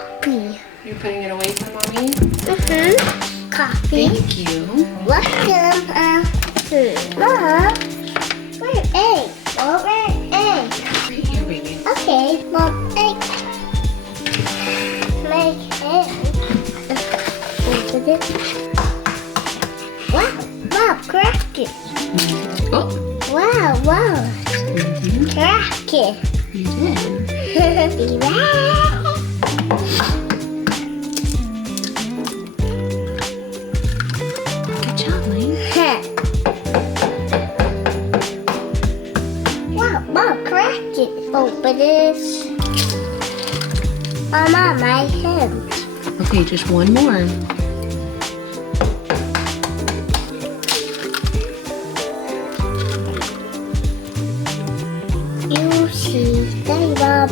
coffee. You're putting it away for mommy? Mm-hmm. Coffee. Thank you. Welcome. Mom, where's egg? Oh, where's egg? Right here, baby. Okay, Mom, egg. Make egg. Open it. Wow, Mom, crack it. Oh. Wow, wow. Crack it. You did. Good job, Laine. Wow, Mom, crack it. Open this. Mama, my hand. Okay, just one more. You see, they love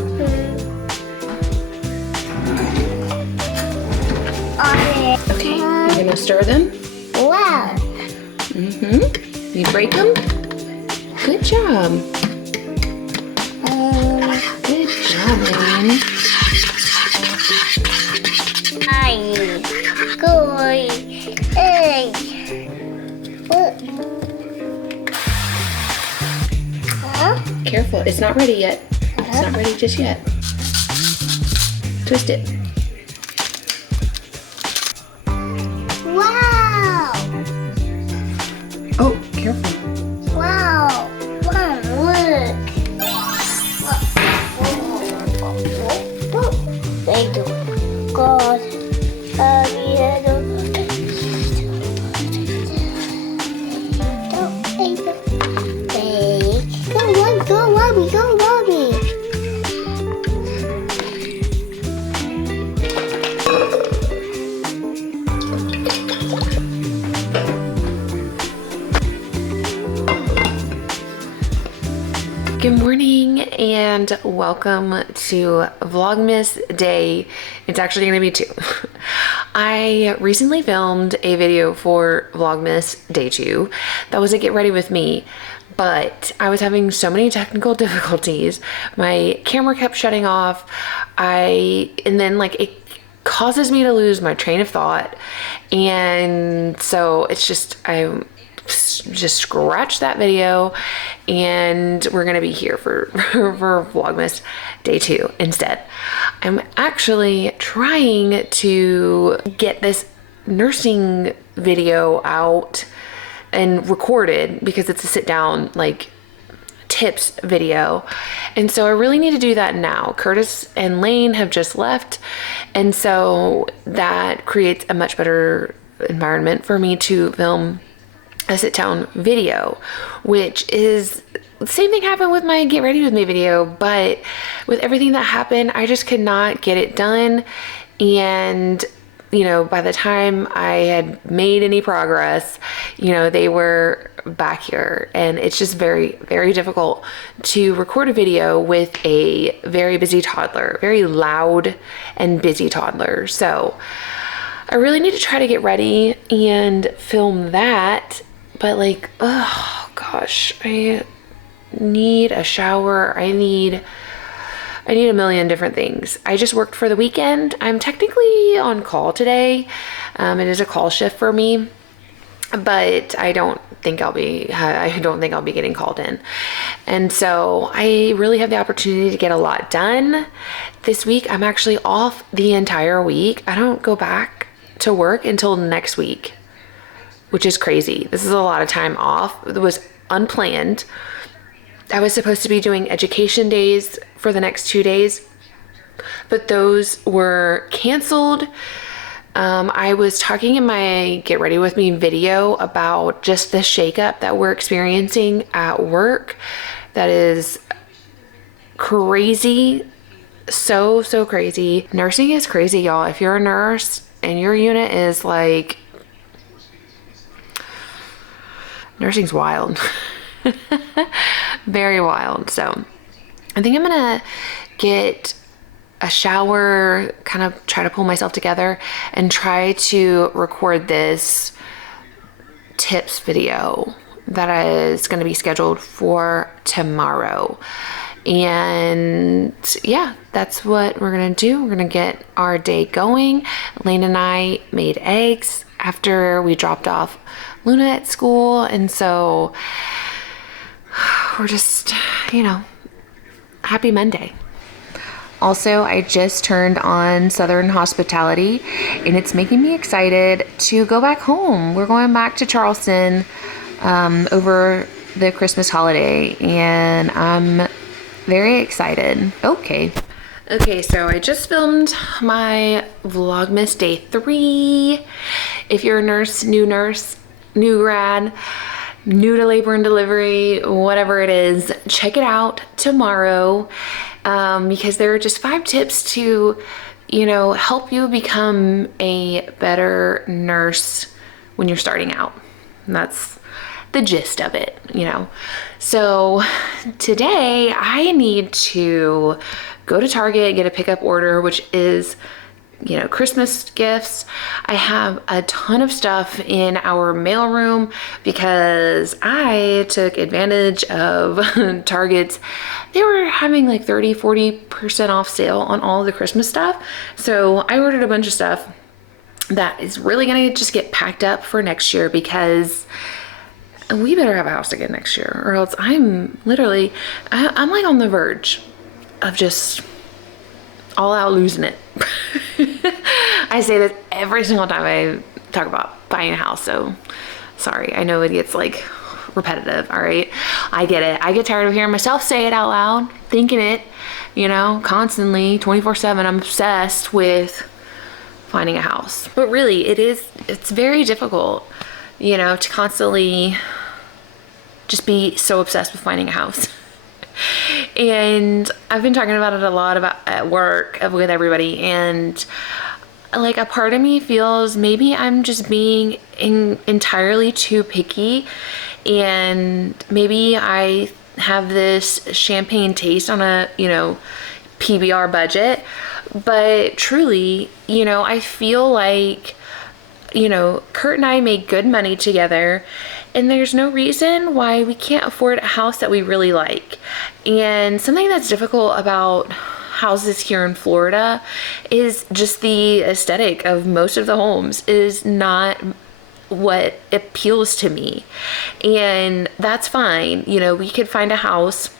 Okay, you're gonna stir them? Wow. Mm-hmm. You break them? Good job. Good job, Laine. Egg. Huh? Careful, it's not ready yet. It's not ready just yet. Twist it. Wow. Oh, careful. Wow. Wow, look. Thank you, God. Go, Mommy, go, Mommy. Good morning and welcome to Vlogmas Day. It's actually going to be 2. I recently filmed a video for Vlogmas Day 2 that was a get ready with me, but I was having so many technical difficulties. My camera kept shutting off. And then like it causes me to lose my train of thought. And so it's just, I just scratch that video and we're gonna be here for Vlogmas Day 2 instead. I'm actually trying to get this nursing video out and recorded because it's a sit down like tips video, and so I really need to do that now. Curtis and Laine have just left, and so that creates a much better environment for me to film a sit down video, which is the same thing happened with my get ready with me video, but with everything that happened, I just could not get it done. And you know, by the time I had made any progress, you know, they were back here, and it's just very, very difficult to record a video with a very busy toddler, very loud and busy toddler. So I really need to try to get ready and film that. But like, oh gosh, I need a shower. I need a million different things. I just worked for the weekend. I'm technically on call today. It is a call shift for me, but I don't think I'll be getting called in. And so I really have the opportunity to get a lot done this week. I'm actually off the entire week. I don't go back to work until next week, which is crazy. This is a lot of time off. It was unplanned. I was supposed to be doing education days for the next 2 days, but those were canceled. I was talking in my Get Ready With Me video about just the shakeup that we're experiencing at work. That is crazy. So crazy. Nursing is crazy, y'all. If you're a nurse and your unit is like, nursing's wild. Very wild. So I think I'm gonna get a shower, kind of try to pull myself together and try to record this tips video that is going to be scheduled for tomorrow. And yeah, that's what we're gonna do. We're gonna get our day going. Laine and I made eggs after we dropped off Luna at school, and so we're just, happy Monday. Also, I just turned on Southern Hospitality, and it's making me excited to go back home. We're going back to Charleston over the Christmas holiday, and I'm very excited. Okay, so I just filmed my Vlogmas day 3. If you're a nurse, new grad, new to labor and delivery, whatever it is, check it out tomorrow. Because there are just 5 tips to, help you become a better nurse when you're starting out. And that's the gist of it, So today I need to go to Target, get a pickup order, which is, Christmas gifts. I have a ton of stuff in our mailroom because I took advantage of Target's. They were having like 30-40% off sale on all of the Christmas stuff. So I ordered a bunch of stuff that is really gonna just get packed up for next year, because we better have a house again next year, or else I'm literally, I'm like on the verge of just all out losing it. I say this every single time I talk about buying a house, so sorry. I know it gets like repetitive, all right? I get it. I get tired of hearing myself say it out loud, thinking it, constantly, 24/7. I'm obsessed with finding a house. But really, it's very difficult, to constantly just be so obsessed with finding a house. And I've been talking about it a lot at work with everybody, and like a part of me feels maybe I'm just being entirely too picky, and maybe I have this champagne taste on a PBR budget, but truly, I feel like Kurt and I make good money together, and there's no reason why we can't afford a house that we really like. And something that's difficult about houses here in Florida is just the aesthetic of most of the homes is not what appeals to me. And that's fine. We could find a house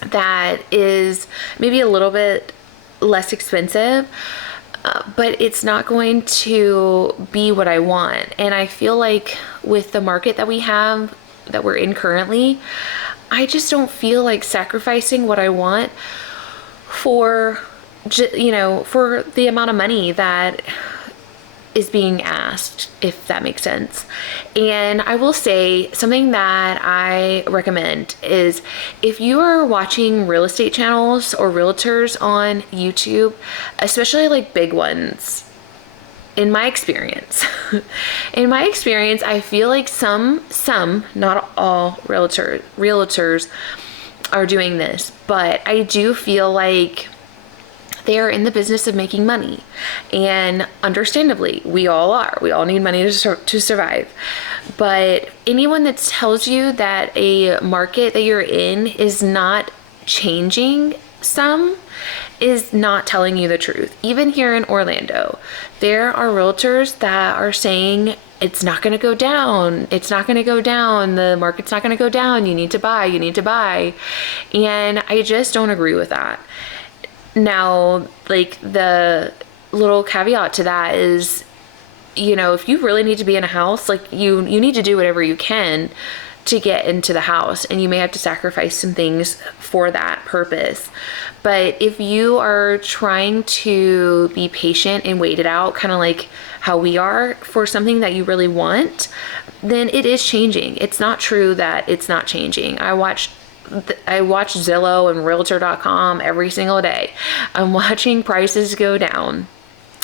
that is maybe a little bit less expensive, but it's not going to be what I want. And I feel like with the market that we're in currently, I just don't feel like sacrificing what I want for the amount of money that is being asked, if that makes sense. And I will say something that I recommend is, if you are watching real estate channels or realtors on YouTube, especially like big ones, in my experience, I feel like some, not all realtors are doing this, but I do feel like they are in the business of making money, and understandably, we all are. We all need money to survive. But anyone that tells you that a market that you're in is not changing is not telling you the truth. Even here in Orlando, there are realtors that are saying it's not going to go down. It's not going to go down. The market's not going to go down. You need to buy. You need to buy. And I just don't agree with that. Now, like, the little caveat to that is, if you really need to be in a house, like, you need to do whatever you can to get into the house, and you may have to sacrifice some things for that purpose. But if you are trying to be patient and wait it out, kind of like how we are, for something that you really want, then it is changing. It's not true that it's not changing. I watch Zillow and Realtor.com every single day. I'm watching prices go down.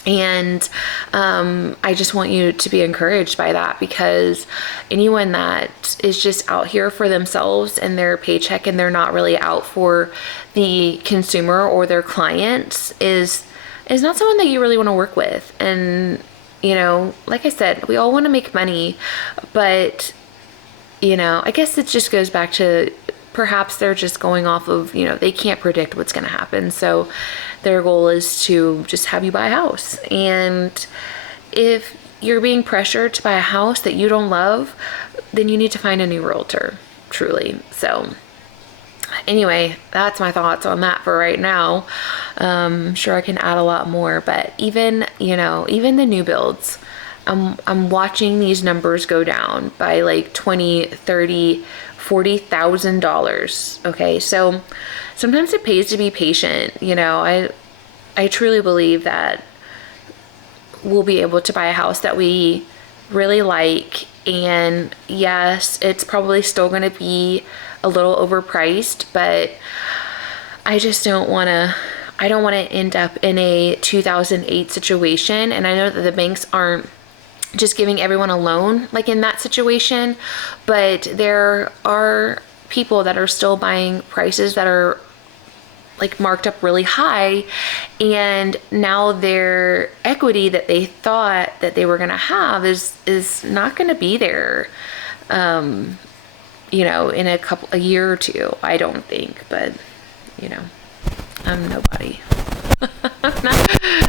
And I just want you to be encouraged by that, because anyone that is just out here for themselves and their paycheck, and they're not really out for the consumer or their clients, is not someone that you really want to work with. And, like I said, we all want to make money, but, I guess it just goes back to perhaps they're just going off of, you know, they can't predict what's going to happen. So their goal is to just have you buy a house. And if you're being pressured to buy a house that you don't love, then you need to find a new realtor, truly. So anyway, that's my thoughts on that for right now. I'm sure I can add a lot more, but even, you know, even the new builds, I'm watching these numbers go down by like $20,000, $30,000, $40,000. Okay, so sometimes it pays to be patient. You know, I truly believe that we'll be able to buy a house that we really like, and yes, it's probably still going to be a little overpriced, but I just don't want to. I don't want to end up in a 2008 situation, and I know that the banks aren't just giving everyone a loan like in that situation, but there are people that are still buying prices that are like marked up really high, and now their equity that they thought that they were going to have is not going to be there, you know, in a year or two, I don't think. But you know, I'm nobody.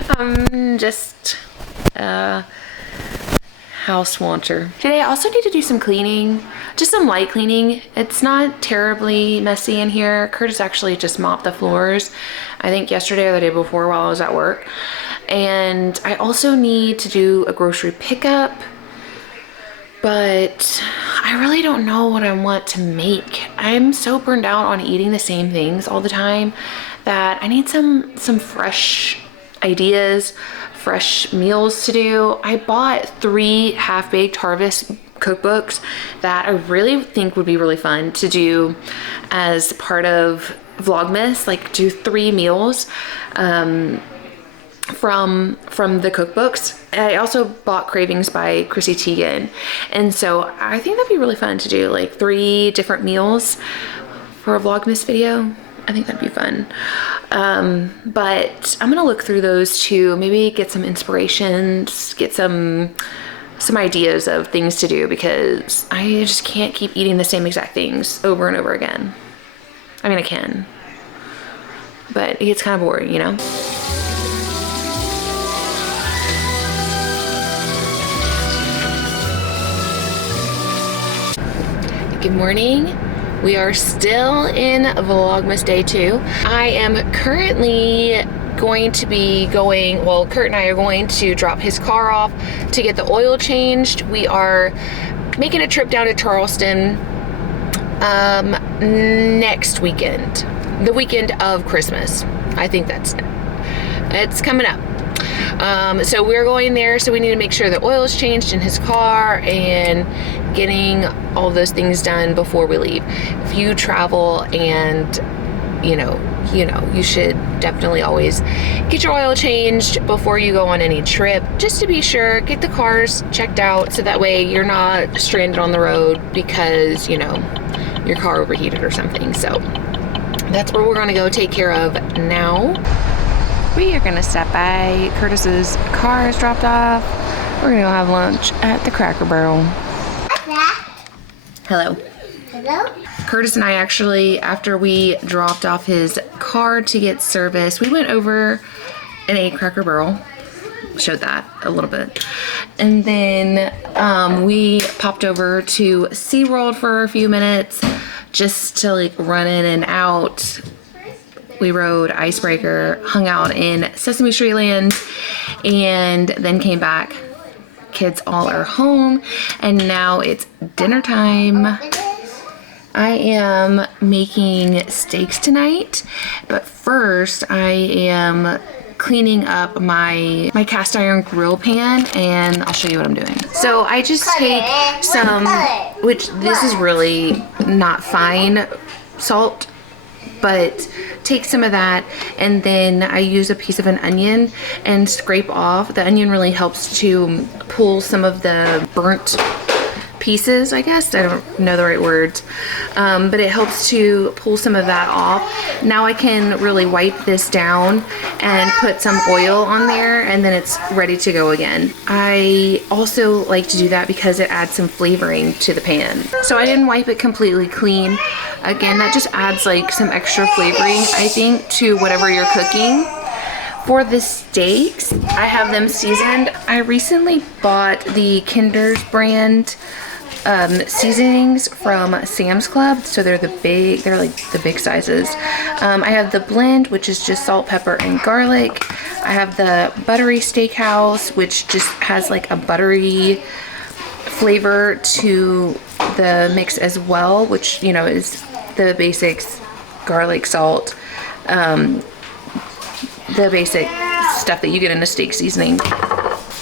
I'm just house wanter. Today I also need to do some cleaning, just some light cleaning. It's not terribly messy in here. Curtis actually just mopped the floors, I think yesterday or the day before while I was at work. And I also need to do a grocery pickup, but I really don't know what I want to make. I'm so burned out on eating the same things all the time that I need some fresh ideas, fresh meals to do. I bought 3 half-baked harvest cookbooks that I really think would be really fun to do as part of Vlogmas, like do 3 meals from the cookbooks. I also bought Cravings by Chrissy Teigen, and so I think that'd be really fun to do like 3 different meals for a Vlogmas video. I think that'd be fun. But I'm gonna look through those too, maybe get some inspirations, get some ideas of things to do, because I just can't keep eating the same exact things over and over again. I mean, I can, but it gets kind of boring, you know? Good morning. We are still in Vlogmas day 2. I am currently going to be going, well, Kurt and I are going to drop his car off to get the oil changed. We are making a trip down to Charleston next weekend, the weekend of Christmas. I think it's coming up. So we're going there, so we need to make sure the oil is changed in his car and getting all those things done before we leave. If you travel and you should definitely always get your oil changed before you go on any trip, just to be sure. Get the cars checked out so that way you're not stranded on the road because, you know, your car overheated or something. So that's where we're gonna go take care of now. We are gonna stop by Curtis's car is dropped off. We're gonna go have lunch at the Cracker Barrel. Hello. Hello? Curtis and I actually, after we dropped off his car to get service, we went over and ate Cracker Barrel. Showed that a little bit. And then we popped over to SeaWorld for a few minutes just to like run in and out. We rode Icebreaker, hung out in Sesame Street Land, and then came back. Kids all are home, and now it's dinner time. I am making steaks tonight, but first I am cleaning up my cast iron grill pan, and I'll show you what I'm doing. So I just take some, which this is really not fine salt, but take some of that, and then I use a piece of an onion and scrape off. The onion really helps to pull some of the burnt pieces, I guess. I don't know the right words. But it helps to pull some of that off. Now I can really wipe this down and put some oil on there, and then it's ready to go again. I also like to do that because it adds some flavoring to the pan. So I didn't wipe it completely clean. Again, that just adds like some extra flavoring, I think, to whatever you're cooking. For the steaks, I have them seasoned. I recently bought the Kinder's brand seasonings from Sam's Club. So they're like the big sizes. I have the blend, which is just salt, pepper, and garlic. I have the buttery steakhouse, which just has like a buttery flavor to the mix as well, which, you know, is the basics: garlic, salt, the basic stuff that you get in a steak seasoning.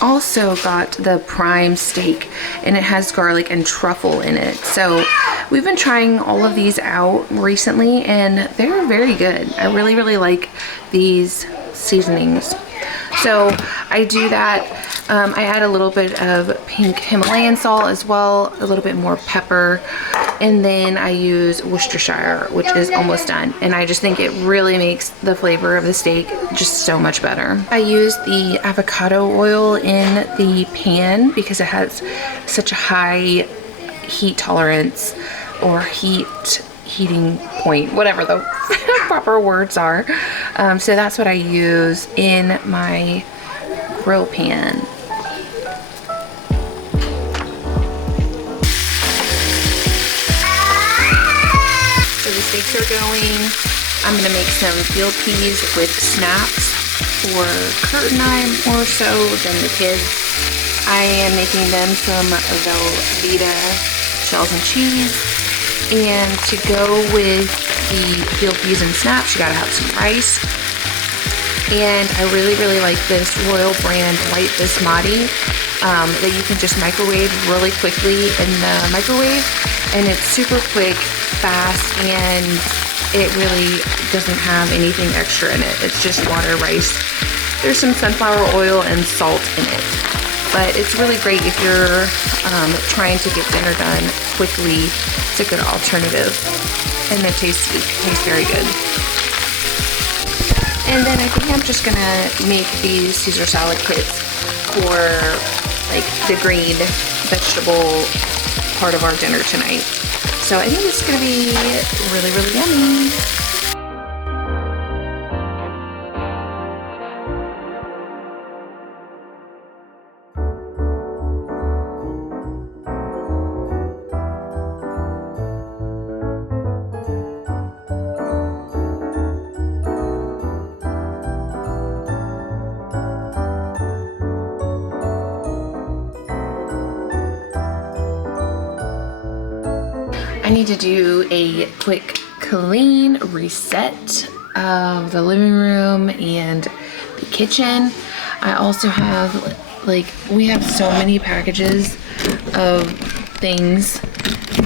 Also got the prime steak, and it has garlic and truffle in it. So we've been trying all of these out recently, and they're very good. I really like these seasonings. So I do that. I add a little bit of pink Himalayan salt as well, a little bit more pepper, and then I use Worcestershire, which is almost done. And I just think it really makes the flavor of the steak just so much better. I use the avocado oil in the pan because it has such a high heat tolerance, or heating point, whatever the proper words are. So that's what I use in my grill pan. So the steaks are going. I'm gonna make some field peas with snaps for Kurt and I more so than the kids. I am making them some Velveeta shells and cheese. And to go with the field peas and snaps, you gotta have some rice. And I really like this Royal brand white basmati that you can just microwave really quickly in the microwave. And it's super quick, fast, and it really doesn't have anything extra in it. It's just water, rice. There's some sunflower oil and salt in it. But it's really great if you're trying to get dinner done quickly. It's a good alternative, and it tastes very good. And then I think I'm just gonna make these Caesar salad kits for like the green vegetable part of our dinner tonight. So I think it's gonna be really yummy. I need to do a quick clean reset of the living room and the kitchen. I also have, like, we have so many packages of things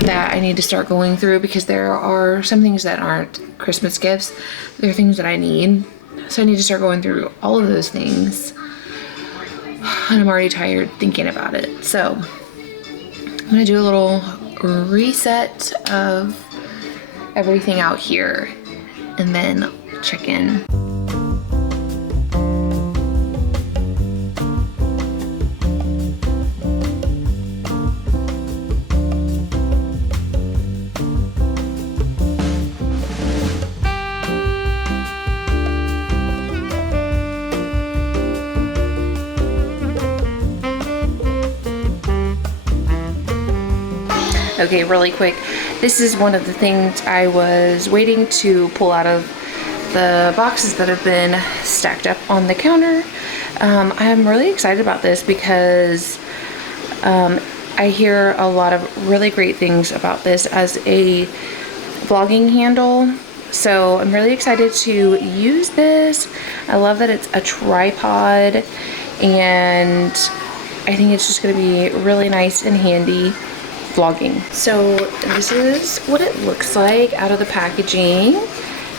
that I need to start going through because there are some things that aren't Christmas gifts. They're things that I need. So I need to start going through all of those things. And I'm already tired thinking about it. So I'm gonna do a little reset of everything out here and then check in. Okay, really quick, this is one of the things I was waiting to pull out of the boxes that have been stacked up on the counter. I'm really excited about this because I hear a lot of really great things about this as a vlogging handle. So I'm really excited to use this. I love that it's a tripod, and I think it's just going to be really nice and handy vlogging. So this is what it looks like out of the packaging.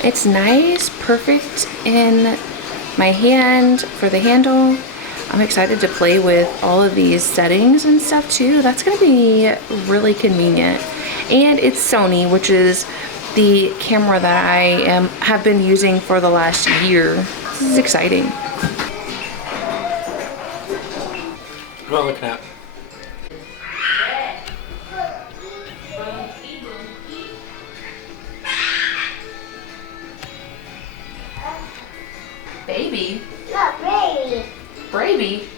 It's nice, perfect in my hand for the handle. I'm excited to play with all of these settings and stuff too. That's gonna be really convenient. And it's Sony, which is the camera that I have been using for the last year. This is exciting. What am I looking at? Baby? Not baby. Baby?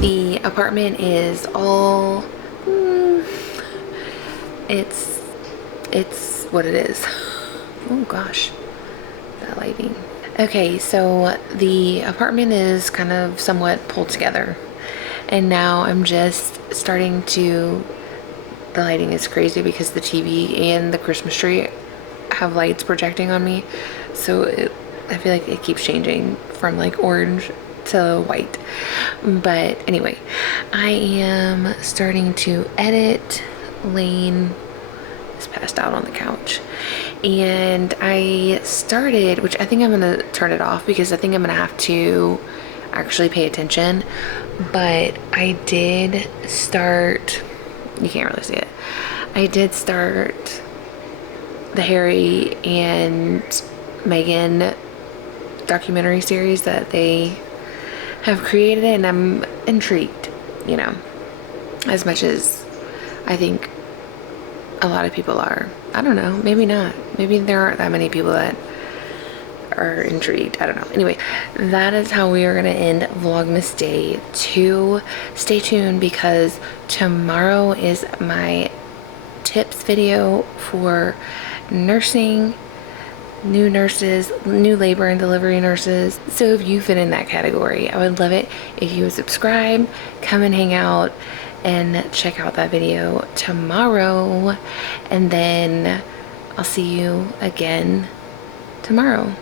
The apartment is all, it's what it is. Oh gosh, that lighting. Okay, so the apartment is kind of somewhat pulled together, and now I'm just starting to, the lighting is crazy because the TV and the Christmas tree have lights projecting on me, so I feel like it keeps changing from like orange to white. But anyway, I am starting to edit. Laine is passed out on the couch, and I started, which I think I'm gonna turn it off because I think I'm gonna have to actually pay attention, but I did start, you can't really see it, I did start the Harry and Meghan documentary series that they have created, and I'm intrigued, you know, as much as I think a lot of people are. I don't know, maybe not. Maybe there aren't that many people that are intrigued. I don't know. Anyway, that is how we are going to end Vlogmas Day 2. Stay tuned because tomorrow is my tips video for nursing, new nurses, new labor and delivery nurses. So if you fit in that category, I would love it if you would subscribe, come and hang out, and check out that video tomorrow. And then I'll see you again tomorrow.